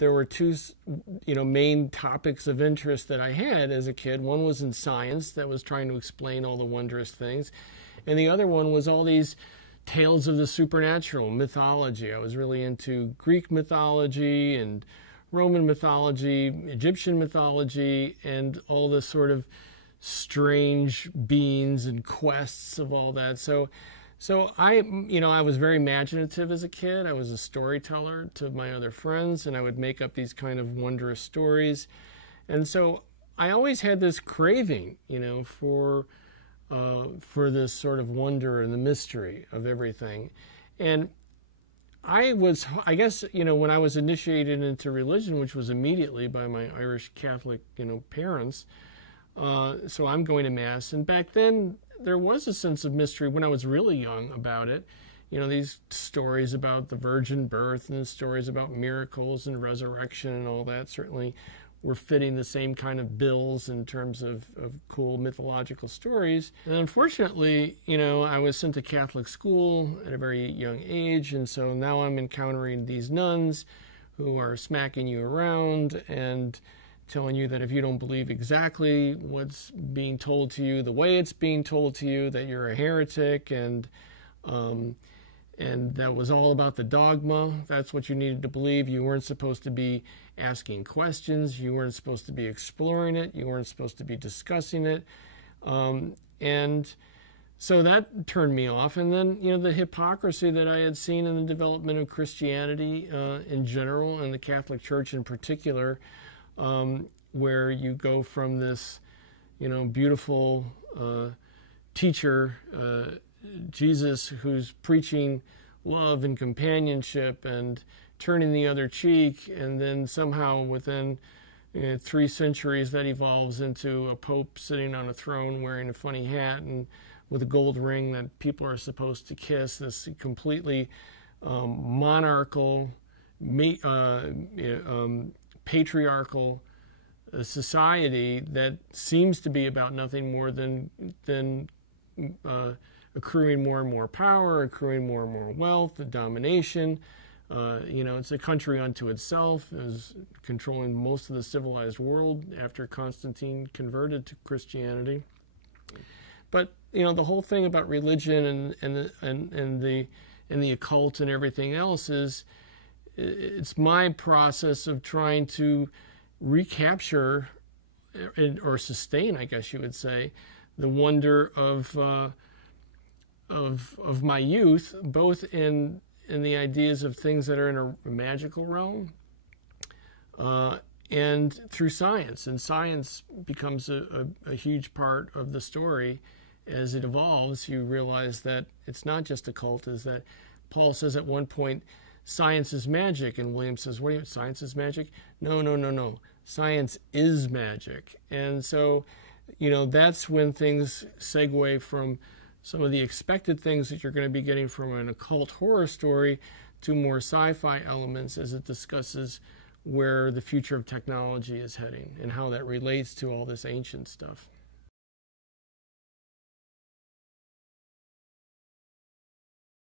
there were two, main topics of interest that I had as a kid. One was in science, that was trying to explain all the wondrous things. And the other one was all these tales of the supernatural, mythology. I was really into Greek mythology and Roman mythology, Egyptian mythology, and all the sort of strange beings and quests of all that. So I was very imaginative as a kid. I was a storyteller to my other friends, and I would make up these kind of wondrous stories. And so I always had this craving, for this sort of wonder and the mystery of everything. And I guess, when I was initiated into religion, which was immediately by my Irish Catholic, parents, so I'm going to Mass. And back then, there was a sense of mystery when I was really young about it. These stories about the virgin birth and stories about miracles and resurrection and all that certainly were fitting the same kind of bills in terms of cool mythological stories. And unfortunately, I was sent to Catholic school at a very young age, and so now I'm encountering these nuns who are smacking you around and telling you that if you don't believe exactly what's being told to you, the way it's being told to you, that you're a heretic, and that was all about the dogma. That's what you needed to believe. You weren't supposed to be asking questions. You weren't supposed to be exploring it. You weren't supposed to be discussing it. And so that turned me off. And then, the hypocrisy that I had seen in the development of Christianity in general, and the Catholic Church in particular, where you go from this, beautiful teacher, Jesus, who's preaching love and companionship and turning the other cheek, and then somehow within 3 centuries that evolves into a pope sitting on a throne wearing a funny hat and with a gold ring that people are supposed to kiss, this completely monarchical, patriarchal society that seems to be about nothing more than accruing more and more power, accruing more and more wealth, the domination. It's a country unto itself, is controlling most of the civilized world after Constantine converted to Christianity. But the whole thing about religion and the occult and everything else is, it's my process of trying to recapture or sustain, I guess you would say, the wonder of my youth, both in the ideas of things that are in a magical realm and through science. And science becomes a huge part of the story. As it evolves, you realize that it's not just occult, is that Paul says at one point, science is magic, and William says, what do you mean, science is magic? No. Science is magic. And so, that's when things segue from some of the expected things that you're going to be getting from an occult horror story to more sci-fi elements as it discusses where the future of technology is heading and how that relates to all this ancient stuff.